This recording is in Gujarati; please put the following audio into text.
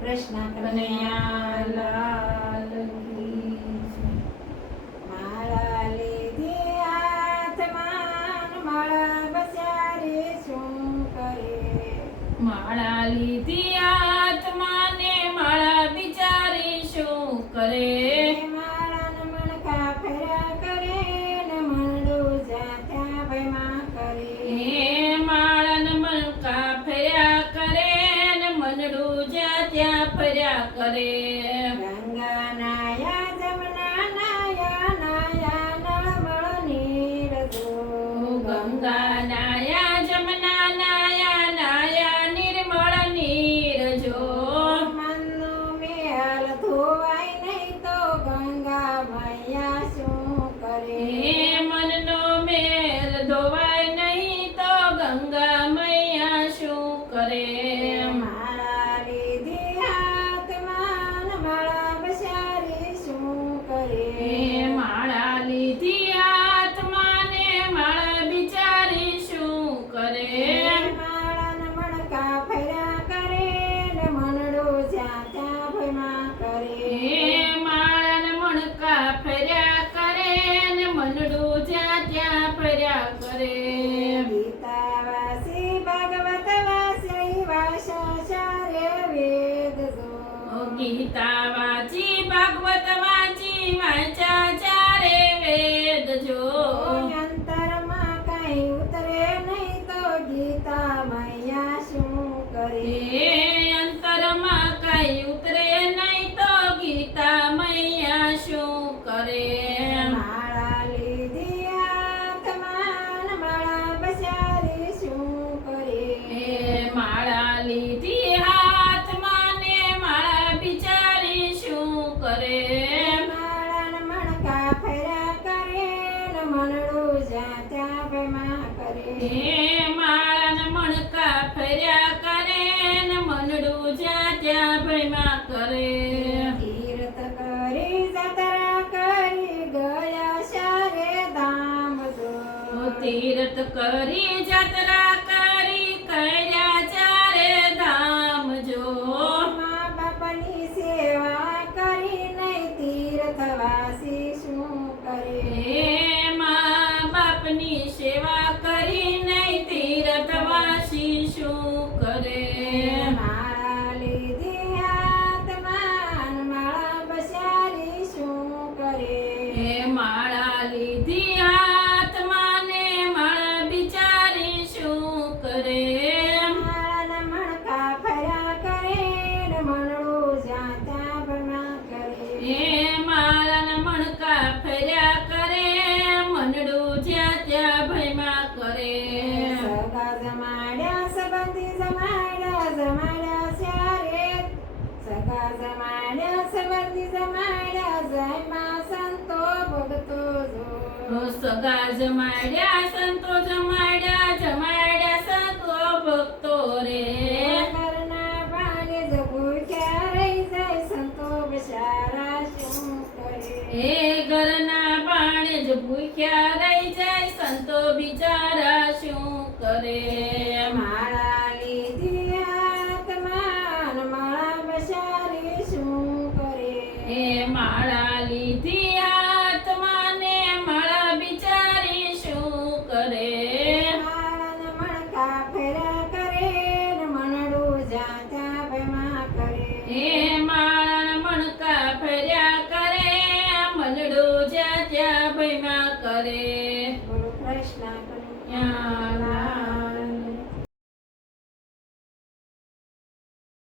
કૃષ્ણ કનૈયા લાલ કી જય. માળા લીધી હાથમાં ને માળા બચારે શું કરે? માળા લીધી હાથમાં ને માળા બિચારી શું કરે? માળાના મણકા ફેર્યા કરે ને મંડું જાત્યા ભયમાં કરે. એ માળાના મણકા ફર્યા કરે ને મનડું જ્યાં ત્યાં ફર્યા કરે. ગંગા નાયા જમના નાયા નાયા નળમળ નીર જો. ગંગા નાયા જમના નાયા નાયા નિર્મળ નીર જો. મનનો મેલ ધોવાય નહીં તો ગંગા મૈયા શું કરે? એ મનનો મેલ ધોવાય નહીં તો ગંગા મૈયા શું કરે? માળા લીધી હાથમાં ને માળા બચારી શું કરે? એ માળા લીધી હાથમાં ને માળા બિચારી શું કરે? માળાના મણકા ફર્યા કરે ને મનડું જ્યાં ત્યાં ભયમાં કરે. એ માળાના મણકા ફર્યા કરે ને મનડું જ્યાં ત્યાં ફર્યા કરે. ગીતા વાસી ભાગવત વાસી ભાષા ચારે વેદ જો. ગીતા વાંચી ભાગવત વાંચી વાંચા ચારે વેદ જો. અંતરમાં કઈ ઉતરે નહીં તો ગીતા મૈયા શું કરે? એ અંતરમાં કઈ ઉતરે નહીં તો ગીતા મૈયા શું કરે? માળા લીધી હાથમાં ને માળા બચારી શું કરે? એ માળા લીધી હાથમાં ને માળા બિચારી શું કરે? માળાના મણકા ફર્યા કરે ને મનડું જ્યાં ત્યાં ભયમાં કરે. એ માળાના મણકા ફર્યા કરે ને મનડું જ્યાં ત્યાં ભયમાં કરે. તીર્થ કરી જાત્રા કરી ગયા સારે ધામ જો. તીર્થ કરી જાત્રા કરી કર્યા ચારે ધામ જો. મા બાપની સેવા કરી નહીં તીર્થવાસી શું કરે? એ મા બાપની સેવા કરી નહીં તીર્થવાસી શું કરે? માળા લીધી હાથમાં ને માળા બચારી શું કરે? એ માળા લીધી હાથમાં ને માળા બિચારી શું કરે? માળાના મણકા ફર્યા કરે ને મનડું જ્યાં ત્યાં ભયમાં કરે. એ માળાના મણકા ફર્યા કરે મનડું જ્યાં ત્યાં ભયમાં કરે. સગા જમાડ્યા સંબંધી જમાડ્યા જમાડ્યા સારે. સગા જમાડ્યા સંબંધી જમાડ્યા જયમાં સંતો ભગતો જો. સગા જમાડ્યા સંતો જમાડ્યા જમાડ્યા સંતો ભક્તો રે. ઘરના પાણી જ ભૂખ્યા રહી જાય સંતો બિચારા શું કરે? એ ઘરના બાણે જ ભૂખ્યા રહી જાય સંતો બિચારા શું કરે? માળા લીધી હાથમાં ને માળા બચારી શું કરે? એ માળા લીધી હાથમાં ને માળા બિચારી શું કરે? માળાના મણકા ફેર્યા કરે ને મનડું જ્યાં ત્યાં ભયમાં કરે. એ માળાના મણકા ફર્યા કરે મનડું જ્યાં ત્યાં ભયમાં કરે. બોલો કૃષ્ણ કનૈયા યા લાલ